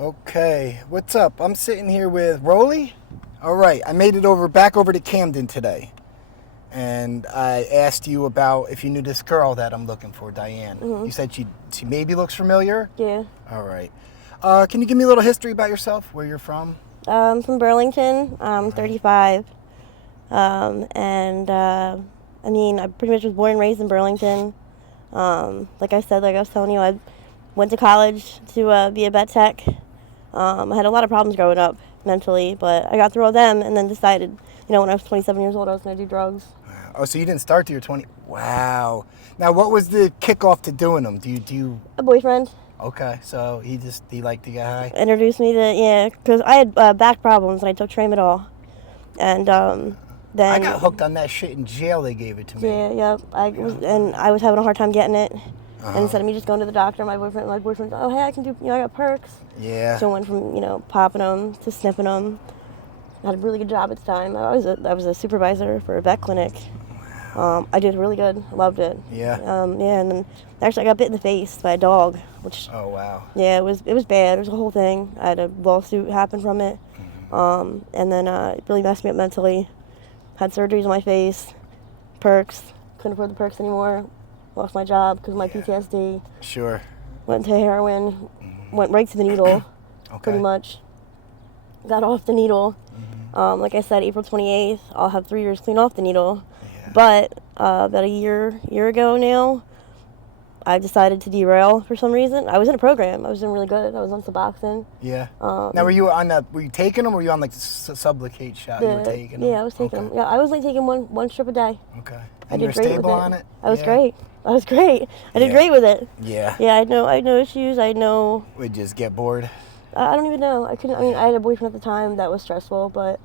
Okay, what's up? I'm sitting here with Rollie. All right, I made it back over to Camden today, and I asked you about if you knew this girl that I'm looking for, Diane. Mhm. You said she maybe looks familiar. Yeah. All right. Can you give me a little history about yourself? Where you're from? I'm from Burlington. I'm Right. 35. I mean, I pretty much was born and raised in Burlington. Like I said, like I was telling you, I went to college to be a vet tech. I had a lot of problems growing up mentally, but I got through all them and then decided, when I was 27 years old, I was going to do drugs. Oh, so you didn't start till you're 20? Wow. Now, what was the kickoff to doing them? Do you? A boyfriend Okay, so he liked to get high. introduced me to, because I had back problems and I took tramadol. And then I got hooked on that shit in jail. They gave it to me. Yeah, I was having a hard time getting it. Uh-huh. And instead of me just going to the doctor, my boyfriend, oh hey, I can do, I got perks. Yeah. So I went from popping them to sniffing them. I had a really good job at the time. I was a supervisor for a vet clinic. I did really good. I loved it. Yeah. And then actually I got bit in the face by a dog, which. Oh wow. Yeah, it was bad. It was a whole thing. I had a lawsuit happen from it. And then it really messed me up mentally. Had surgeries on my face, perks, couldn't afford the perks anymore, lost my job because of my PTSD, Sure. went to heroin, went right to the needle, pretty much. Got off the needle. Like I said, April 28th, I'll have 3 years clean off the needle. Yeah. But about a year ago now, I decided to derail for some reason. I was in a program. I was doing really good. I was on Suboxone. Yeah. Now, were you taking them, or were you on like the Sublocade shot? You were taking them? Yeah, I was taking them. Yeah, I was like taking one strip a day. Okay. I And you did were great stable with it. on it? I was great. I did Yeah. great with it. Yeah. Yeah, I had no issues. I had no. Would just get bored? I don't even know. I couldn't. I mean, I had a boyfriend at the time that was stressful, but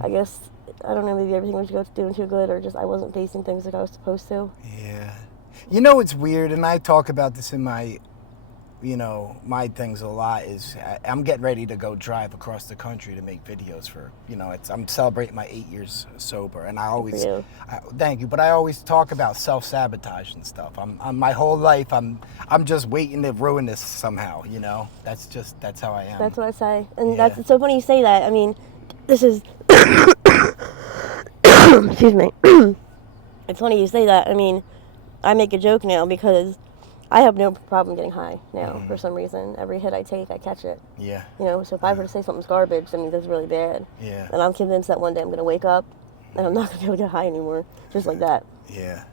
I guess I don't know. Maybe everything was doing too good, or just I wasn't facing things like I was supposed to. Yeah. You know what's weird, and I talk about this in my, my things a lot, is I'm getting ready to go drive across the country to make videos for, I'm celebrating my 8 years sober, and I always, thank you, but I always talk about self-sabotage and stuff. I'm my whole life, I'm just waiting to ruin this somehow, that's how I am. That's what I say, and it's so funny you say that. I mean, this is, excuse me. It's funny you say that. I mean, I make a joke now because I have no problem getting high now for some reason. Every hit I take, I catch it. Yeah. So if I were to say something's garbage, I mean, that's really bad. Yeah. And I'm convinced that one day I'm going to wake up and I'm not going to be able to get high anymore, just like that. Yeah.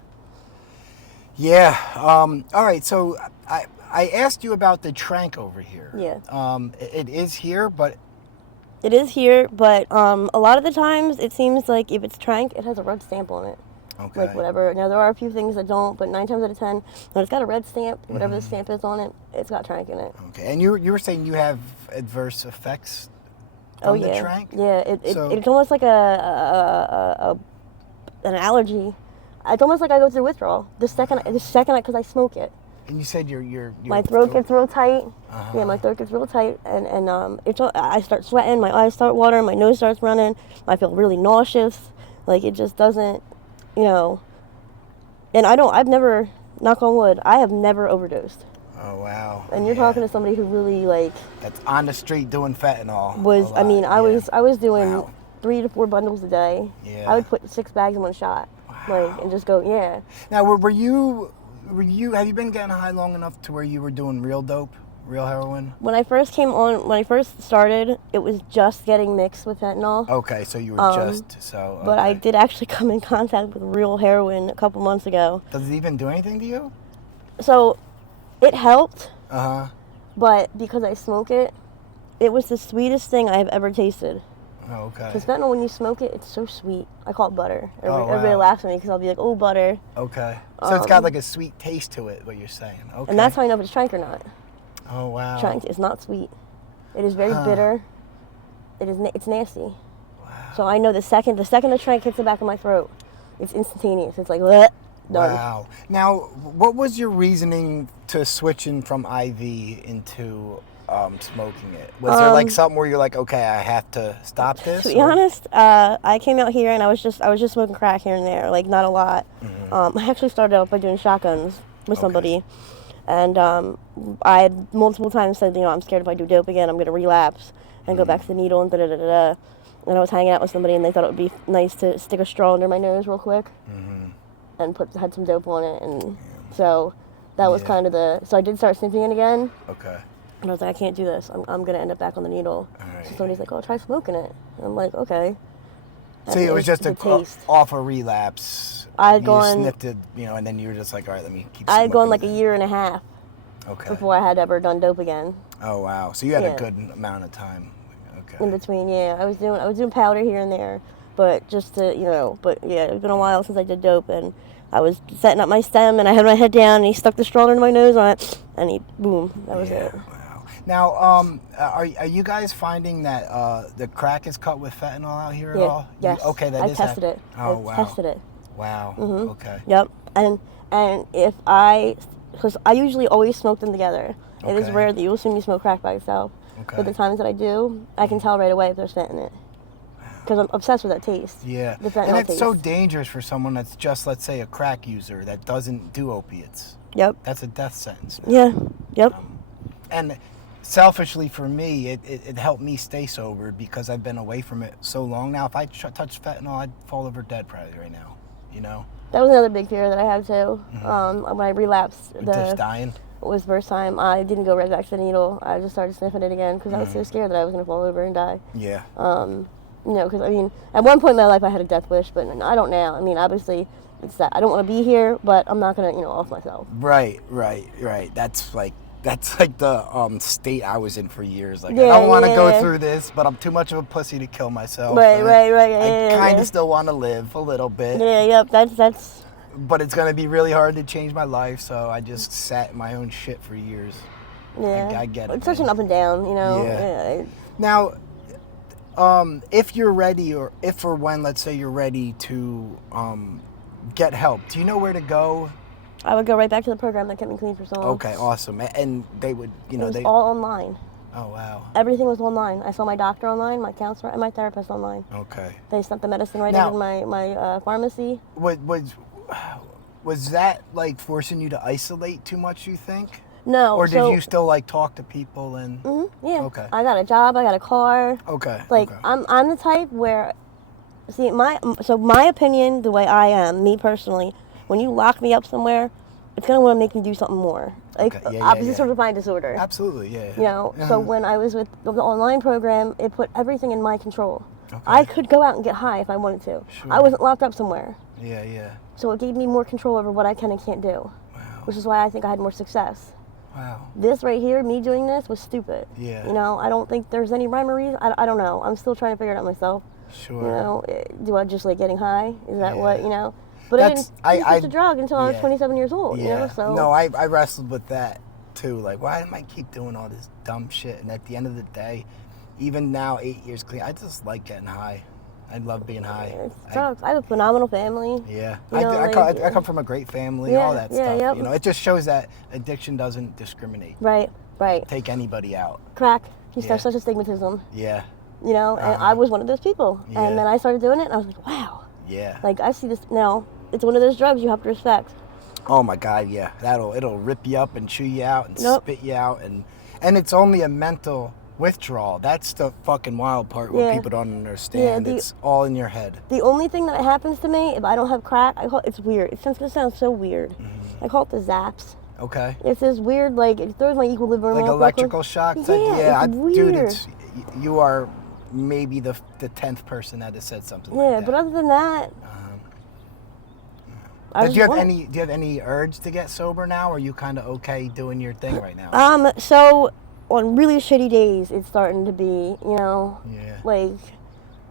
Yeah. All right. So I asked you about the trank over here. Yeah. It is here, but. It is here, but a lot of the times it seems like if it's trank, it has a red stamp on it. Okay. Like whatever. Now there are a few things that don't, but 9 times out of 10, when it's got a red stamp, whatever the stamp is on it, it's got trank in it. Okay. And you were saying you have adverse effects from the trank? Yeah. It's almost like an allergy. It's almost like I go through withdrawal the second because I smoke it. And you said your my throat gets real tight. Yeah, my throat gets real tight, and I start sweating, my eyes start watering, my nose starts running, I feel really nauseous. Like it just doesn't, and I've never, knock on wood, I have never overdosed. Oh wow. And you're talking to somebody who really that's on the street doing fentanyl. I was doing 3 to 4 bundles a day. Yeah. I would put 6 bags in one shot. Wow. And just go, yeah. Now have you been getting high long enough to where you were doing real dope, real heroin? When I first started, it was just getting mixed with fentanyl. Okay, so you were But I did actually come in contact with real heroin a couple months ago. Does it even do anything to you? So, it helped. Uh-huh. But because I smoke it, it was the sweetest thing I've ever tasted. Oh, okay. Because fentanyl, when you smoke it, it's so sweet. I call it butter. Wow. Everybody laughs at me because I'll be like, oh, butter. Okay. So it's got like a sweet taste to it, what you're saying. Okay. And that's how I know if it's trank or not. Oh, wow. Trank is not sweet. It is very bitter. It's nasty. Wow. So I know the second the trank hits the back of my throat, it's instantaneous. It's like, bleh, done. Wow. Now, what was your reasoning to switching from IV into smoking it? Was there like something where you're like, okay, I have to stop this? To be honest, I came out here and I was just smoking crack here and there, like not a lot. I actually started out by doing shotguns with somebody. And I had multiple times said, you know, I'm scared if I do dope again, I'm going to relapse and go back to the needle and da-da-da-da-da. And I was hanging out with somebody, and they thought it would be nice to stick a straw under my nose real quick and had some dope on it. And so that was kind of so I did start sniffing it again. Okay. And I was like, I can't do this. I'm going to end up back on the needle. Right. So somebody's like, oh, try smoking it. And I'm like, okay. So it was just taste. off a relapse. I had you gone, sniffed it, you know, and then you were just like, all right, let me keep I had gone like smoking a year and a half before I had ever done dope again. Oh, wow. So you had a good amount of time. Okay. In between, yeah. I was doing powder here and there, but just to, you know, but yeah, it's been a while since I did dope, and I was setting up my stem, and I had my head down, and he stuck the straw under my nose on it, and he, boom, that was it. Wow. Now, are you guys finding that the crack is cut with fentanyl out here at all? Yes. Okay, that is. I tested it. Oh, wow. wow. I tested it. Wow. Mm-hmm. Okay. Yep. And if because I usually always smoke them together. It is rare that you will see me smoke crack by itself. Okay. But the times that I do, I can tell right away if there's fent in it. Because I'm obsessed with that taste. Yeah. The fentanyl and it's taste. so dangerous for someone that's just, let's say, a crack user that doesn't do opiates. Yep. That's a death sentence. Yeah. Yep. And selfishly for me, it helped me stay sober because I've been away from it so long now. If I touched fentanyl, I'd fall over dead probably right now, you know? That was another big fear that I had too. When I relapsed. Just dying? It was the first time. I didn't go right back to the needle. I just started sniffing it again because I was so scared that I was going to fall over and die. Yeah. You know, because I mean, at one point in my life I had a death wish, but I don't now. I mean, obviously, it's that I don't want to be here, but I'm not going to, off myself. Right. That's like the state I was in for years. Like, I don't want to go through this, but I'm too much of a pussy to kill myself. Right. I kind of still want to live a little bit. Yeah, yep. That's. But it's gonna be really hard to change my life, so I just sat in my own shit for years. Yeah. I get it. It's such an up and down, Yeah. Now, if you're ready, or if or when, let's say you're ready to get help, do you know where to go? I would go right back to the program that kept me clean for so long. Okay, awesome. And they would, it was all online. Oh, wow. Everything was online. I saw my doctor online, my counselor, and my therapist online. Okay. They sent the medicine right out of my pharmacy. Was that like forcing you to isolate too much, you think? No. Or did you still like talk to people and? Yeah. Okay. I got a job. I got a car. Okay. I'm the type where, my opinion, the way I am, me personally, when you lock me up somewhere, it's gonna want to make me do something more. Like opposite sort of mind disorder. Absolutely, yeah. So when I was with the online program, it put everything in my control. Okay. I could go out and get high if I wanted to. Sure. I wasn't locked up somewhere. Yeah. So it gave me more control over what I can and can't do. Wow. Which is why I think I had more success. Wow. This right here, me doing this, was stupid. Yeah. I don't think there's any rhyme or reason. I don't know. I'm still trying to figure it out myself. Sure. Do I just like getting high? Is that what, But I didn't use the drug until I was 27 years old, so. No, I wrestled with that too. Like, why am I keep doing all this dumb shit? And at the end of the day, even now, 8 years clean, I just like getting high. I love being high. I have a phenomenal family. Yeah. I come from a great family, all that stuff. Yep. It just shows that addiction doesn't discriminate. Right. Take anybody out. Crack. There's such a stigmatism. Yeah. And I was one of those people. Yeah. And then I started doing it, and I was like, wow. Yeah. Like, I see this now. It's one of those drugs you have to respect. Oh my God, yeah. It'll rip you up and chew you out and spit you out, and it's only a mental withdrawal. That's the fucking wild part what people don't understand. It's all in your head. The only thing that happens to me if I don't have crack, it's weird. It's gonna sound so weird. I call it the zaps. Okay. It's this weird, like, it throws my equilibrium off. Like electrical shock type? It's weird. Dude, you are maybe the 10th person that has said something like that. Yeah, but other than that, do you have any urge to get sober now, or are you kind of okay doing your thing right now? So on really shitty days, it's starting to be, like,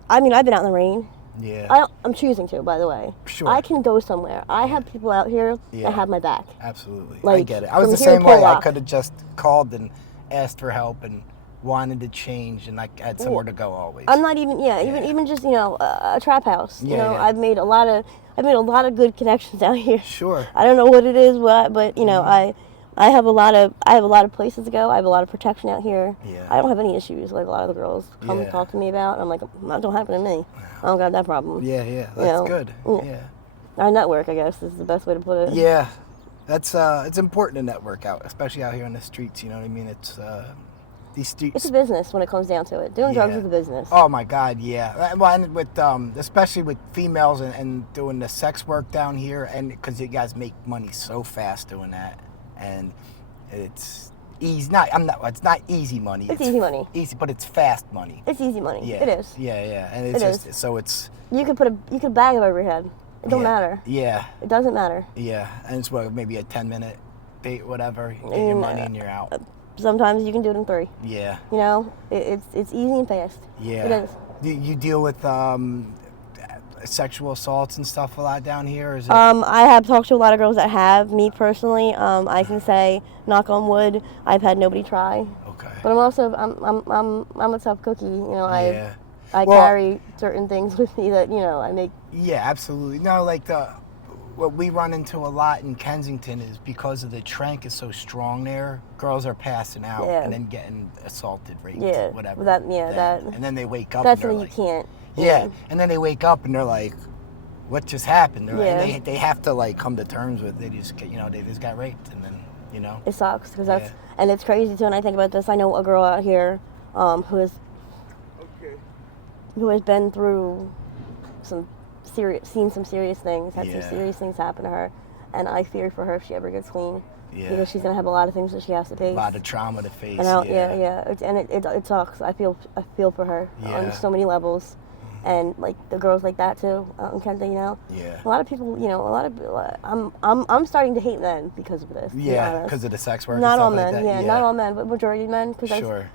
I mean, I've been out in the rain. Yeah. I'm choosing to, by the way. Sure. I can go somewhere. I have people out here that have my back. Absolutely. Like, I get it. I was the same way. I could have just called and asked for help and wanted to change, and I had somewhere to go always. I'm not even, even just, a trap house. I've made a lot of good connections out here. Sure. I don't know what it is, but I have a lot of places to go. I have a lot of protection out here. Yeah. I don't have any issues like a lot of the girls come talk to me about. I'm like, that don't happen to me. I don't got that problem. Yeah. That's good. Yeah. Our network, I guess, is the best way to put it. Yeah. it's important to network out, especially out here on the streets. You know what I mean? It's these streets. It's a business when it comes down to it. Doing drugs is a business. Oh my God, yeah. Well, and with especially with females and doing the sex work down here, and because you guys make money so fast doing that, and it's easy. It's not easy money. It's easy money. Easy, but it's fast money. It's easy money. Yeah. It is. Yeah, and it's just so it's. You could put a bag over your head. It don't matter. Yeah. It doesn't matter. Yeah, and it's maybe a 10-minute date, whatever. You get your money and you're out. Sometimes you can do it in 3. Yeah. You know, it's easy and fast. Yeah. It is. Do you deal with sexual assaults and stuff a lot down here? Or is it... I have talked to a lot of girls that have. Me personally, I can say, knock on wood, I've had nobody try. Okay. But I'm also I'm a tough cookie. You know, Yeah. I carry certain things with me that I make. Yeah, absolutely. No, like what we run into a lot in Kensington is because of the trank is so strong there, girls are passing out and then getting assaulted, raped, whatever. That. And then they wake up. That's and when you can't. Yeah, and then they wake up and they're like, "What just happened?" And they have to like come to terms with they just got raped, and then It sucks because and it's crazy too. And I think about this. I know a girl out here who has been through seen some serious things, had some serious things happen to her, and I fear for her if she ever gets clean. Yeah. Because she's gonna have a lot of things that she has to face. A lot of trauma to face. And it sucks. I feel for her on so many levels, and like the girls like that too out in Camden. Yeah. A lot of people. I'm starting to hate men because of this. Yeah, because of the sex work. Not and all stuff men. like that. Not all men, but majority of men. Because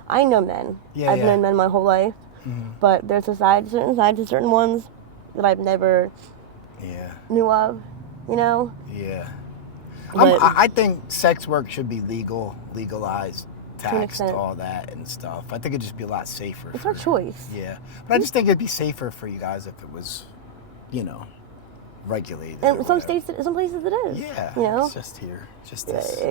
I know men. Yeah, I've known men my whole life. Mm-hmm. But there's certain sides to certain ones that I've never knew of. Yeah. I think sex work should be legalized, taxed, all that and stuff. I think it'd just be a lot safer. It's our choice. Yeah, but I just think it'd be safer for you guys if it was, regulated. And some places it is. Yeah. It's just here. Just this.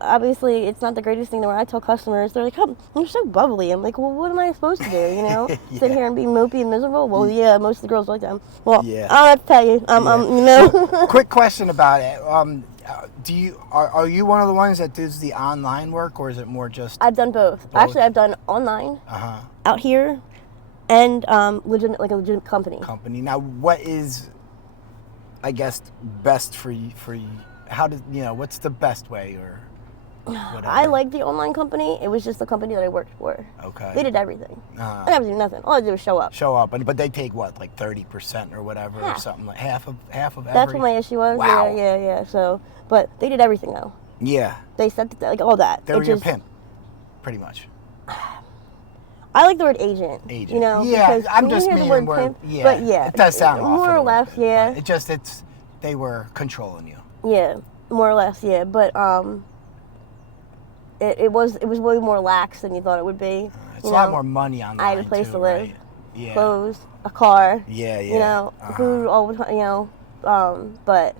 Obviously it's not the greatest thing. Where I tell customers, they're like, "Oh, you're so bubbly." I'm like, "Well, what am I supposed to do? Sit here and be mopey and miserable?" Well, yeah, most of the girls like that. Well, I'll have to tell you, Quick question about it. Are you one of the ones that does the online work, or is it more just? I've done both. Actually, I've done online out here, and legitimate company. Now, what is, I guess, best for you? How what's the best way or whatever? I like the online company. It was just the company that I worked for. Okay. They did everything. I never did nothing. All I did was show up. But they take what, like 30% or whatever, or something like half of every. That's what my issue was. Wow. Yeah. So, but they did everything though. Yeah. They said all that. They were your pimp, pretty much. I like the word agent. Yeah, because I'm just hear the meaning word pimp, yeah. But yeah, it does sound awful. More or less, yeah. They were controlling you. Yeah, more or less, yeah. But it was way more lax than you thought it would be. It's a lot more money online. I had a place to live, right? Yeah. clothes, a car. Yeah. Food all the time. But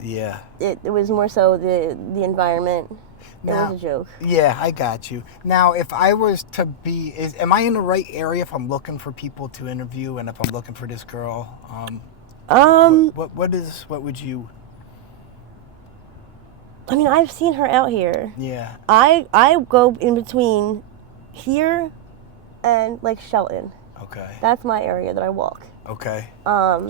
yeah, it was more so the environment. It was a joke. Yeah, I got you. Now, if I was to be, am I in the right area if I'm looking for people to interview and if I'm looking for this girl? What would you? I mean, I've seen her out here. Yeah. I go in between here and like Shelton. Okay. That's my area that I walk. Okay.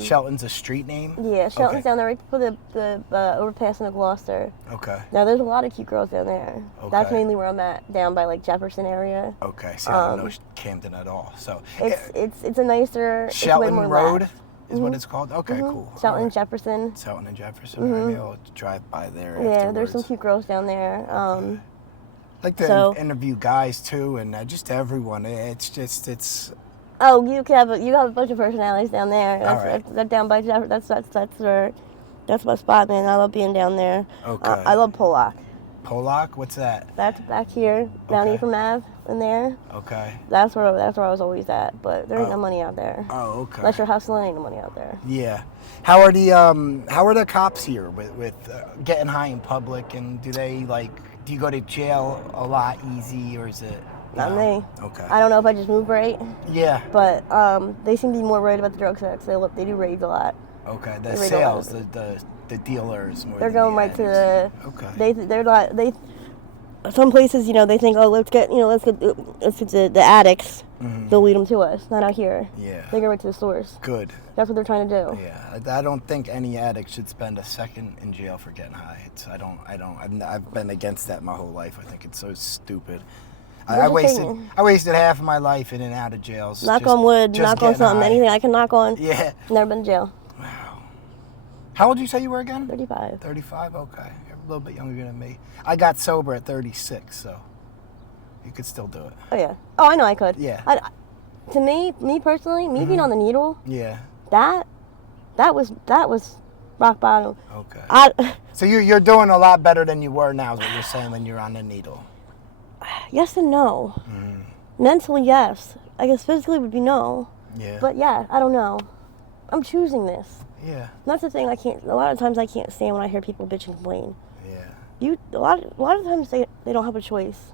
Shelton's a street name? Yeah, Shelton's down there right before the overpass into Gloucester. Okay. Now there's a lot of cute girls down there. Okay. That's mainly where I'm at, down by like Jefferson area. Okay. See, I don't know Camden at all. So it's a nicer Shelton it's way more Road lax. is what it's called? Okay, cool. Shelton, right. Jefferson. Shelton and Jefferson. Maybe I'll drive by there Yeah, there's some cute girls down there. I like to interview guys too, and just everyone. Oh, you have a bunch of personalities down there. That's down by Jefferson. That's my spot, man. I love being down there. Okay. I love Pollock. Pollock? What's that? That's back here, down here from Ave, in there. Okay. That's where I was always at, but there ain't no money out there. Oh, okay. Unless you're hustling, ain't no money out there. Yeah. How are the cops here with getting high in public, and do you go to jail a lot easy, or is it? Not me. Okay. I don't know if I just move right. Yeah. But they seem to be more worried about the drug sex. They do raids a lot. Okay. The sales, the the dealers more They're than going the right to the. addicts. Okay. They're not they. Some places, they think, oh, let's get the addicts. Mm-hmm. They'll lead them to us. Not out here. Yeah. They go right to the stores. Good. That's what they're trying to do. Yeah, I don't think any addict should spend a second in jail for getting high. I've been against that my whole life. I think it's so stupid. I wasted half of my life in and out of jails. Knock on wood, knock on something, high. anything I can knock on. Yeah. Never been to jail. Wow. How old did you say you were again? 35. 35, okay. You're a little bit younger than me. I got sober at 36, so you could still do it. Oh, yeah. Oh, I know I could. Yeah. To me personally, being on the needle, yeah, that was rock bottom. Okay. So you're doing a lot better than you were now, is what you're saying, when you're on the needle. Yes and no. Mm. Mentally, yes. I guess physically would be no. Yeah. But yeah, I don't know. I'm choosing this. Yeah. And that's the thing. A lot of times I can't stand when I hear people bitch and complain. Yeah. A lot of times they don't have a choice.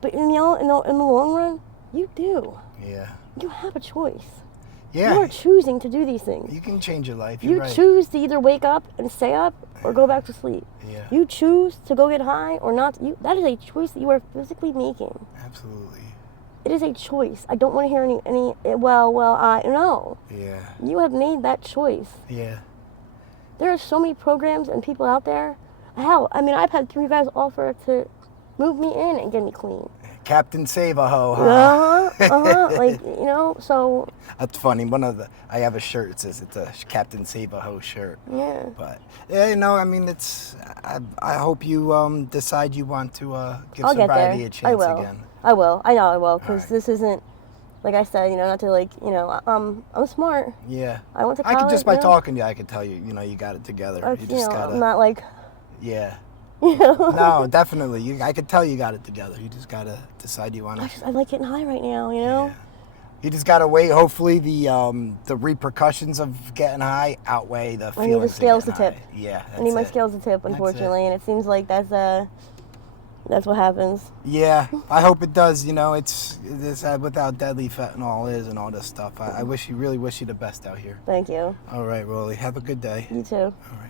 But in the long run, you do. Yeah. You have a choice. Yeah. You are choosing to do these things. You can change your life. You You're right. choose to either wake up and stay up or go back to sleep. Yeah. You choose to go get high or not. That is a choice that you are physically making. Absolutely. It is a choice. I don't want to hear any no. Yeah. You have made that choice. Yeah. There are so many programs and people out there. Hell, I've had 3 guys offer to move me in and get me clean. Captain Save-A-Ho, huh? So. That's funny. I have a shirt. It says it's a Captain Save-A-Ho shirt. Yeah. But it's. I hope you decide you want to give I'll sobriety a chance again. I will. I know I will, because Right. this isn't, like I said, not to I'm smart. Yeah. I went to college. I could just by talking to you, I could tell you, you got it together. You just gotta. I'm not like. Yeah. No, definitely. I could tell you got it together. You just gotta decide you want to. I like getting high right now, Yeah. You just gotta wait. Hopefully, the repercussions of getting high outweigh the feelings. I need the scales to tip. Yeah. I need my scales to tip, unfortunately, and it seems like that's what happens. Yeah, I hope it does. It's this without deadly fentanyl is and all this stuff. I really wish you the best out here. Thank you. All right, Rollie. Have a good day. You too. All right.